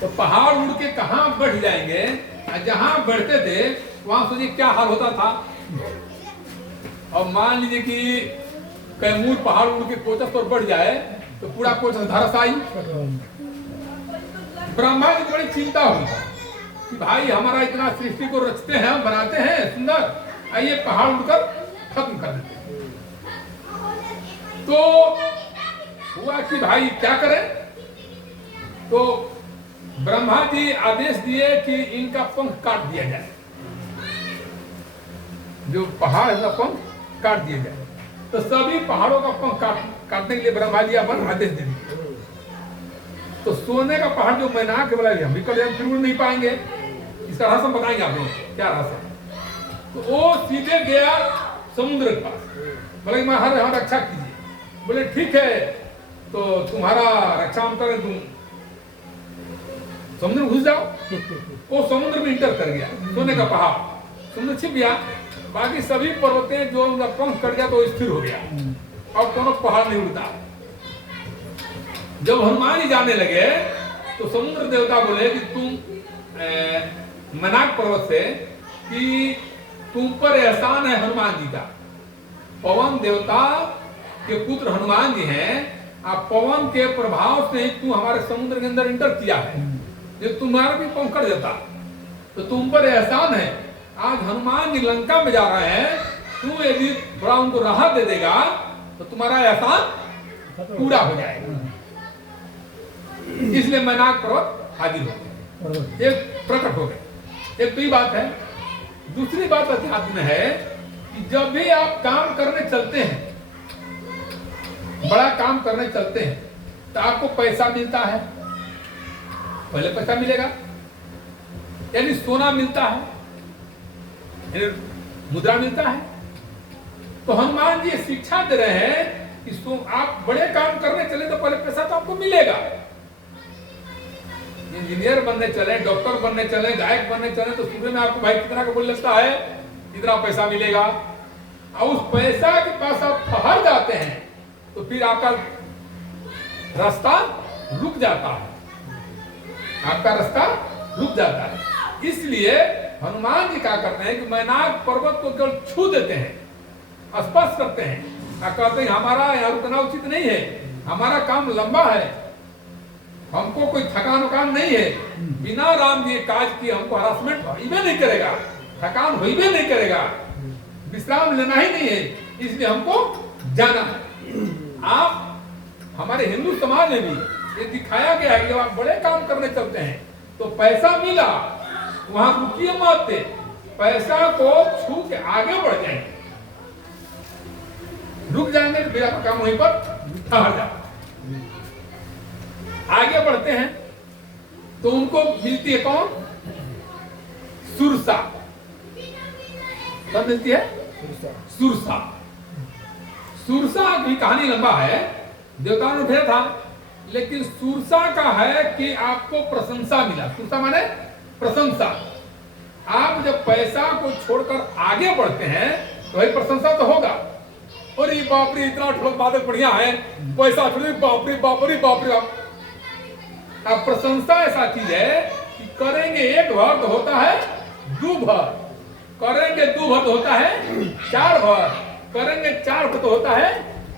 तो पहाड़ उड़ के कहाँ बढ़ जाएंगे, जहाँ बढ़ते थे वहां सोचिए क्या हाल होता था। और मान लीजिए कि कैमूर पहाड़ उड़ के कोचस पर बढ़ जाए तो पूरा कोचस धराशायी। ब्रह्मा जी बड़ी चिंता हुई कि भाई हमारा इतना सृष्टि को रचते हैं, बनाते हैं सुंदर, आइए पहाड़ उड़कर खत्म कर देते हैं। तो हुआ कि भाई क्या करें, तो ब्रह्मा जी आदेश दिए कि इनका पंख काट दिया जाए, जो पहाड़ है पंख काट दिया जाए। तो सभी पहाड़ों का पंख काटने के लिए ब्रह्मा जी अपन आदेश दे दिए। तो सोने का पहाड़ जो मैनाक के बोला हम भी कल फिर उड़ नहीं पाएंगे, इसका रहस्य बताएंगे आप लोग क्या रहस्य है। तो वो सीधे गया समुद्र के पास, बोले महाराज रक्षा कीजिए। बोले ठीक है, तो तुम्हारा रक्षा हम करें, तुम समुद्र में घुस जाओ। वो समुद्र में इंटर कर गया, सोने का पहाड़ समुद्र छिप गया। बाकी सभी पर्वतें जो उनका पंख कट गया तो स्थिर हो गया, और कोनो पहाड़ नहीं उड़ता। जब हनुमान जी जाने लगे तो समुद्र देवता बोले कि तुम मनाक पर्वत से कि तुम पर एहसान है हनुमान जी का। पवन देवता के पुत्र हनुमान जी हैं, आप पवन के प्रभाव से तू हमारे समुद्र के अंदर इंटर किया है, जो तुम्हारा भी पंख कट जाता, तो तुम पर एहसान है। आज हनुमान जी लंका में जा रहे हैं, तू यदि थोड़ा उनको राहत दे देगा तो तुम्हारा एहसान पूरा हो जाएगा। इसलिए मैनाक पर्वत हाजिर हो गए, एक प्रकट हो गए। एक तो ये बात है। दूसरी बात अध्यात्म में है कि जब भी आप काम करने चलते हैं, बड़ा काम करने चलते हैं, तो आपको पैसा मिलता है, पहले पैसा मिलेगा, यानी सोना मिलता है, मुद्रा मिलता है। तो हनुमान जी शिक्षा दे रहे हैं कि आप बड़े काम करने चले तो पहले पैसा तो आपको मिलेगा। इंजीनियर बनने चले, डॉक्टर बनने चले, गायक बनने चले, तो सुबह में आपको भाई कितना का बोल लगता है, इतना पैसा मिलेगा। और उस पैसा के पास आप ठहर जाते हैं तो फिर आपका रास्ता रुक जाता है, आपका रास्ता रुक जाता है। इसलिए हनुमान जी क्या करते हैं कि मैनाक पर्वत को केवल छू देते हैं, स्पर्श करते हैं, कहते हैं हमारा यहाँ रुकना उचित नहीं है, हमारा काम लंबा है, हमको कोई थकान वकान नहीं है, बिना राम जी काज किए हमको हरासमेंट होइबे नहीं करेगा, थकान होइबे नहीं करेगा, विश्राम लेना ही नहीं है, इसलिए हमको जाना है। आप हमारे हिंदू समाज में भी ये दिखाया गया है कि आप बड़े काम करने चलते हैं तो पैसा मिला, वहां रुकिए मत, पैसा को छू के आगे बढ़ जाएंगे, रुक जाएंगे तो मेरा काम वहीं पर ठहर जाए। आगे बढ़ते हैं तो उनको मिलती है कौन, सुरसा। कौन मिलती है, सुरसा। सुरसा की कहानी लंबा है, देवताओं ने भेजा था, लेकिन सुरसा का है कि आपको प्रशंसा मिला। सुरसा माने प्रशंसा। आप जब पैसा को छोड़कर आगे बढ़ते हैं तो वही प्रशंसा तो होगा। और ये बाप रे इतना ठोक बादल बढ़िया है, पैसा छोड़, बाप रे बाप रे बाप रे बाप। अब प्रशंसा ऐसा चीज है कि करेंगे एक भर तो होता है दो भर, करेंगे दो भर तो होता है चार भर, करेंगे चार भर तो होता है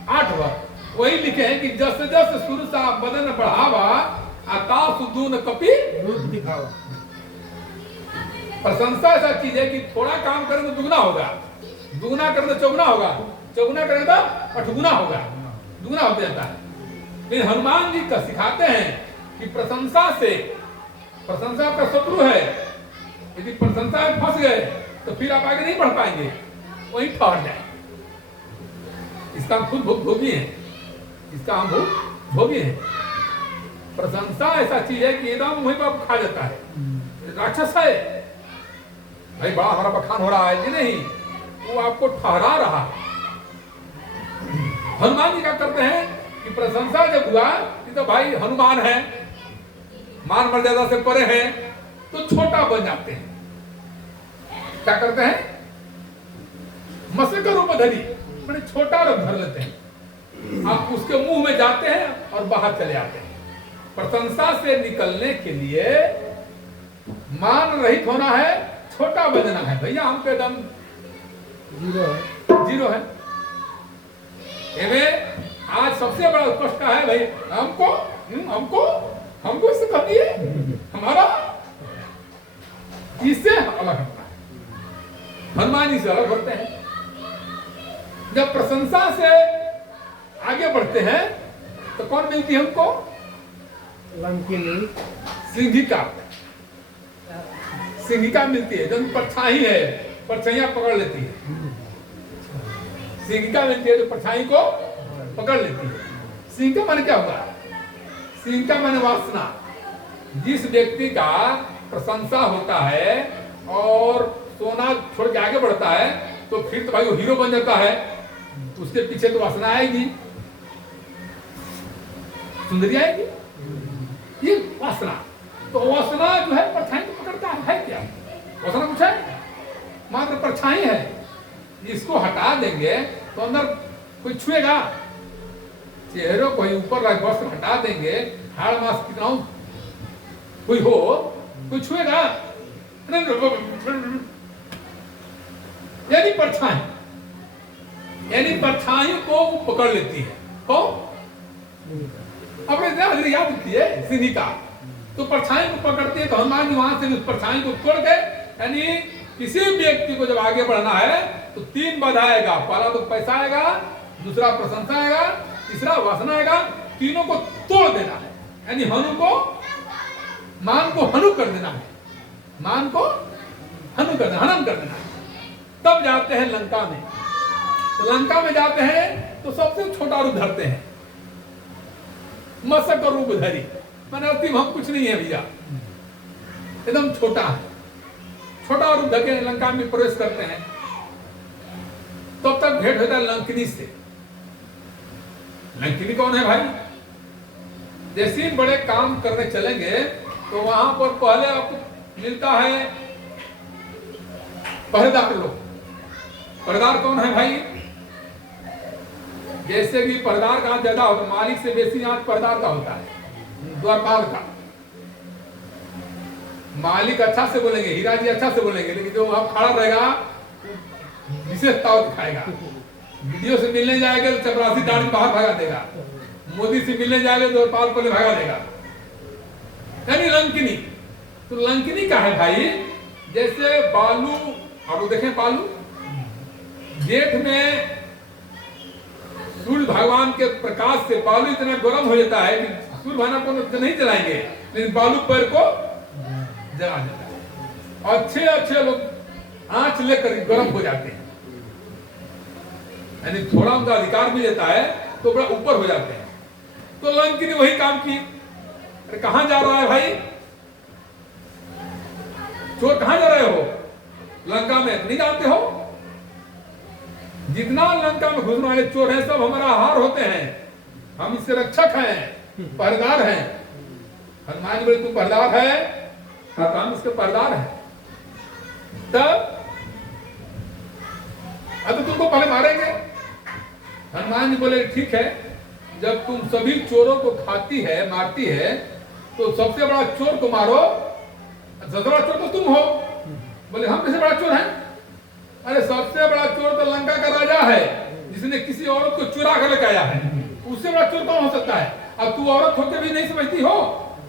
आठ भर। वही लिखे हैं कि जस जस सुरसा बदन बढ़ावा, आता सुदून कपि दिखावा। प्रशंसा ऐसा चीज है कि थोड़ा काम करें तो दुगना होगा, दुगना करें तो चौगुना होगा, चौगुना करें तो अठगुना होगा, दुगना हो जाता है। लेकिन हनुमान जी का सिखाते हैं कि प्रशंसा से, प्रशंसा आपका शत्रु है, यदि प्रशंसा में फंस गए तो फिर आप आगे नहीं बढ़ पाएंगे, वहीं ठहर जाए। इसका हम खुद भोगी हैं, इसका हम भोगी हैं। प्रशंसा ऐसा चीज है कि एकदम वहीं पर खा जाता है, राक्षस है भाई, बड़ा हमारा बखान हो रहा है कि नहीं, वो आपको ठहरा रहा है। हनुमान जी क्या करते हैं कि प्रशंसा जब हुआ तो भाई हनुमान है, मान मर्यादा से परे हैं, तो छोटा बन जाते हैं। क्या करते हैं, मसे रूप धरी, बड़े छोटा रूप धर लेते हैं। आप उसके मुंह में जाते हैं और बाहर चले आते हैं। प्रशंसा से निकलने के लिए मान रहित होना है, छोटा बजना है। भैया हम पे दम जीरो है। आज सबसे बड़ा स्पष्ट का है भाई, हमको हमको हमको इससे कह दिए, हमारा इससे अलग होता है, हनुमान जी से अलग होते हैं। जब प्रशंसा से आगे बढ़ते हैं तो कौन मिलती है हमको? लंकिनी सिंहिका, सिंहिका मिलती है। जो परछाई है, परछाइयां पकड़ लेती है, सिंहिका मिलती है जो परछाई को पकड़ लेती है। सिंहिका माने क्या होगा? सिंहिका माने वासना। जिस व्यक्ति का प्रशंसा होता है और सोना छोड़ के आगे बढ़ता है तो फिर तो भाई वो हीरो बन जाता है, उसके पीछे तो वासना आएगी, सुंदरी आएगी, ये वासना। तो वासना जो है परछाई को पकड़ता है क्या? वासना कुछ है, मात्र परछाई है। इसको हटा देंगे तो अंदर कोई छुएगा? चेहरे को ऊपर वस्त्र हटा देंगे, हाड़ मास कितना कोई हो, कोई छुएगा? यानी परछाई, यानी परछाई को पकड़ लेती है। तो अपने याद रखिए सिंहिका तो परछाई को पकड़ती है। तो हनुमान जी वहां से उस परछाई को तोड़ के, यानी किसी व्यक्ति को जब आगे बढ़ना है तो 3 बाधा आएगा। पहला तो पैसा आएगा, दूसरा प्रशंसा आएगा, तीसरा वासना आएगा। तीनों को तोड़ देना है, यानी हनु को मान को हनु कर देना है, मान को हनु कर देना, हनन कर देना है। तब जाते हैं लंका में। तो लंका में जाते हैं तो सबसे छोटा रूप धरते हैं, मसक रूप धरी, मैंने अंतिम हम कुछ नहीं है भैया, एकदम छोटा है। छोटा रूप धर के लंका में प्रवेश करते हैं। तब तक भेंट होता है लंकिनी से। लंकिनी कौन है भाई? जैसे ही बड़े काम करने चलेंगे तो वहां पर पहले आपको मिलता है पहरेदार लोग। पहरेदार कौन है भाई? जैसे भी पहरेदार का ज्यादा होता, मालिक से बेसी आंच पहरेदार का होता है, द्वारपाल का। मालिक अच्छा से बोलेंगे, हीरा जी अच्छा से बोलेंगे, लेकिन जो वहां खड़ा रहेगा विशेषता दिखाएगा। वीडियो से मिलने जाएगा तो चपरासी दाढ़ी बाहर भगा देगा, मोदी से मिलने जाएगा तो पाल पहले भगा देगा, यानी लंकिनी। तो लंकिनी का है भाई, जैसे बालू, आप लोग देखें बालू, जेठ में सूर्य भगवान के प्रकाश से बालू इतना गर्म हो जाता है कि सूर्य भगवान को नहीं जलाएंगे, लेकिन बालू पैर को जला देता है। अच्छे अच्छे लोग आंच लेकर गर्म हो जाते हैं, यानी थोड़ा उनका अधिकार मिल जाता है तो बड़ा ऊपर हो जाते हैं। तो लंकिनी वही काम की। अरे कहां जा रहा है भाई? चोर कहां जा रहे हो? लंका में नहीं जानते हो? जितना लंका में घुसने वाले चोर हैं सब हमारा आहार होते हैं, हम इससे रक्षक हैं, पहरेदार हैं। हनुमान जी बोले तू पहरेदार है, हम इसके पहरेदार हैं। तब अब तुमको पहले मारेंगे। हनुमान जी बोले ठीक है, जब तुम सभी चोरों को खाती है, मारती है, तो सबसे बड़ा चोर को मारो। सबसे बड़ा चोर तो तुम हो। बोले हम कैसे बड़ा चोर हैं? अरे सबसे बड़ा चोर तो लंका का राजा है, जिसने किसी औरत को चुरा कर लेकर आया है। उससे बड़ा चोर कौन हो सकता है? अब तू औरत होकर भी नहीं समझती हो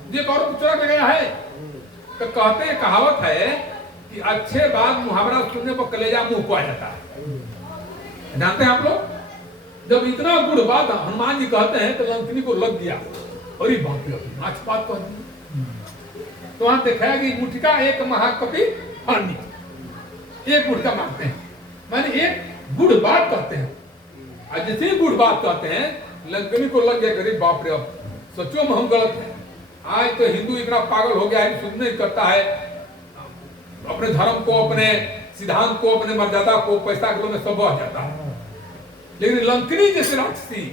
जो एक औरत को चुरा कर गया है? तो कहते हैं, कहावत है कि अच्छे बात मुहावरा सुनने पर कलेजा मुंह को आ जाता है। जानते हैं आप लोग? जब इतना गुड़ बात हनुमान जी कहते हैं तो लंकिनी को लग गया, अरे बाप रे नाच बात कह दी। तो वहां देखा कि मुठिका एक महाकवि पानी, एक मुठिका मांगते हैं, माने एक गुड़ बात कहते हैं। आज जैसे गुड़ बात कहते हैं लंकिनी को लग गया, गरीब बाप रे अब सचो में हम गलत है। आज तो हिंदू इतना पागल हो गया है कि सुन नहीं करता है, अपने धर्म को, अपने सिद्धांत को, अपने मर्यादा को पैसा के में सब बह जाता है। लेकिन लंकिनी जैसे राक्षसी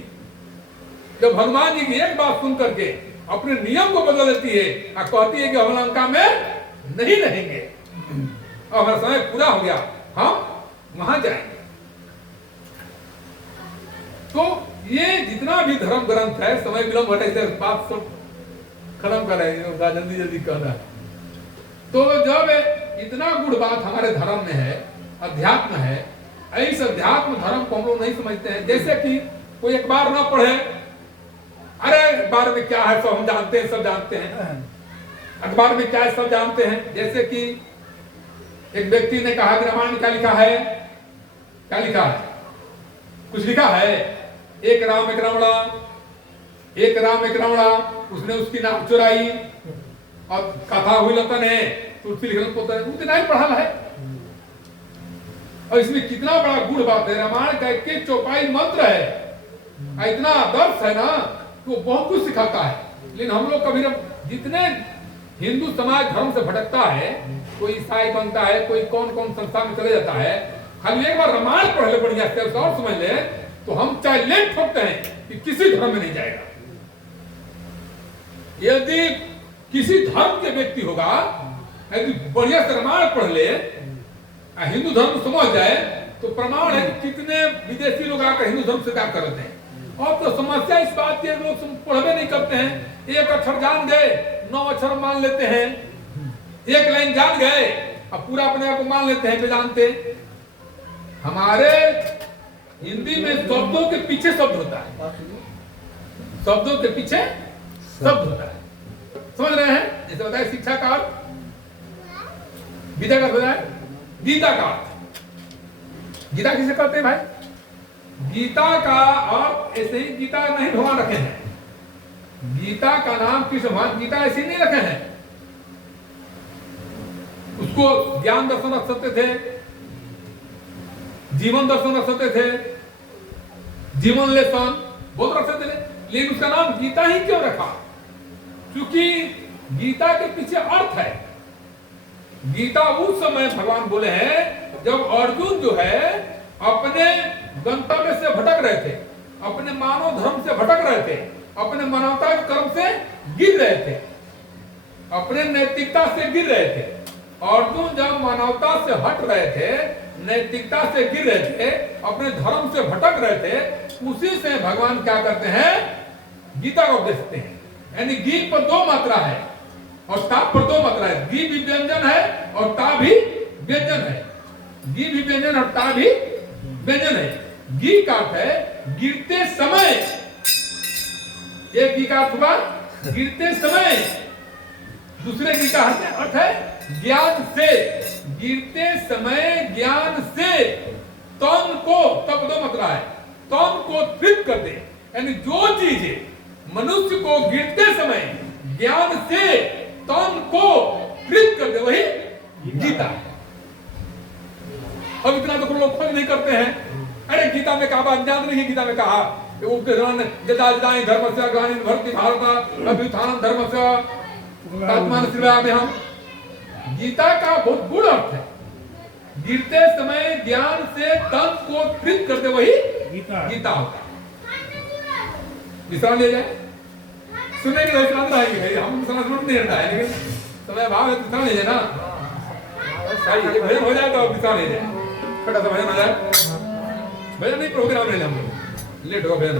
जब हनुमान जी की एक बात सुन करके अपने नियम को बदल देती है और कहती है कि हम लंका में नहीं रहेंगे, और हमारा समय पूरा हो गया, हम वहां जाएंगे। तो ये जितना भी धर्म ग्रंथ है, समय विलंब हटे से बात सब खत्म कर रहे हैं, जल्दी जल्दी कहना है। तो जब इतना गुड़ बात हमारे धर्म में है, अध्यात्म है, इस अध्यात्म धर्म को हम लोग नहीं समझते हैं। जैसे कि कोई अखबार ना पढ़े, अरे अखबार में क्या है सब हम जानते हैं, सब जानते हैं अखबार में क्या है सब जानते हैं। जैसे कि एक व्यक्ति ने कहा कि रामायण में क्या लिखा है, क्या लिखा है, कुछ लिखा है, एक राम एक रावणा, एक राम एक रावणा, उसने उसकी नाम चुराई और कथा हुई लतन है, तुलसी लिखना पोता है, उतना ही पढ़ा है। और इसमें कितना बड़ा गुड़ बात है, रामायण का एक चौपाई मंत्र है, इतना आदर्श है ना, तो बहुत कुछ सिखाता है। लेकिन हम लोग कभी जितने हिंदू समाज धर्म से भटकता है, कोई ईसाई बनता है, कोई कौन कौन संस्था में चले जाता है, खाली एक बार रामायण पढ़ ले बढ़िया से और समझ ले, तो हम चाहे लेट ठोकते हैं कि किसी धर्म में नहीं जाएगा। यदि किसी धर्म के व्यक्ति होगा, यदि बढ़िया से रामायण पढ़ ले, हिंदू धर्म समझ जाए, तो प्रमाण है कि कितने विदेशी लोग आकर हिंदू धर्म से क्या करते हैं। और तो समस्या इस बात की, लोग पढ़वे नहीं करते हैं, एक अक्षर जान गए 9 अक्षर मान लेते हैं, एक लाइन जान गए अब पूरा अपने आप को मान लेते हैं बेजानते। हमारे हिंदी में शब्दों के पीछे शब्द होता है, शब्दों के पीछे शब्द होता है, समझ रहे हैं। जैसे बताए शिक्षा का अर्थ, गीता का होता है, गीता का अर्थ, गीता किसे कहते हैं भाई, गीता का अर्थ ऐसे ही गीता नहीं भगवान रखे हैं, गीता का नाम कृष्ण भगवान गीता ऐसे नहीं रखे हैं, उसको ज्ञान दर्शन रख सकते थे, जीवन दर्शन रख सकते थे, जीवन लेसन बहुत रख सकते थे, लेकिन उसका नाम गीता ही क्यों रखा, क्योंकि गीता के पीछे अर्थ है। गीता उस समय भगवान बोले हैं जब अर्जुन जो है अपने गंतव्य से भटक रहे थे, अपने मानव धर्म से भटक रहे थे, अपने मानवता के कर्म से गिर रहे थे, अपने नैतिकता से गिर रहे थे। अर्जुन जब मानवता से हट रहे थे, नैतिकता से गिर रहे थे, अपने धर्म से भटक रहे थे, उसी से भगवान क्या करते हैं, गीता का उपदेश देते हैं। यानी गी पर 2 मात्रा है और ता पर 2 मात्रा है, गी भी व्यंजन है और ता भी व्यंजन है, गी भी व्यंजन और ता भी व्यंजन है। गी का अर्थ है गिरते समय, एक गी का अर्थ हुआ गिरते समय, दूसरे गी का अर्थ है ज्ञान से, गिरते समय ज्ञान से तन को, तब 2 मात्रा है, तन को तृप्त कर दे। यानी जो चीजें मनुष्य को गिरते समय ज्ञान से तन को तृप्त कर दे, वही गीता है। अब इतना तो लोग खोज नहीं करते हैं। अरे गीता में कहा बात जानते नहीं, गीता में कहा धर्मस्य ग्लानिर्भवति भारत अभ्युत्थानं धर्मस्य तदात्मानं सृजाम्यहम्। गीता का बहुत गुण अर्थ है, गिरते समय ज्ञान से तन को तृप्त कर दे, वही गीता होता है। विश्राम ले जाए, सुनने की विश्राम रहेगी, हम समझ नहीं रहता है, लेकिन समय भाव है विश्राम ले जाए ना, सही भजन हो जाए तो विश्राम ले जाए, छोटा सा भजन हो जाए, भजन नहीं प्रोग्राम ले, हम लेट होगा भजन।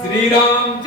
श्री राम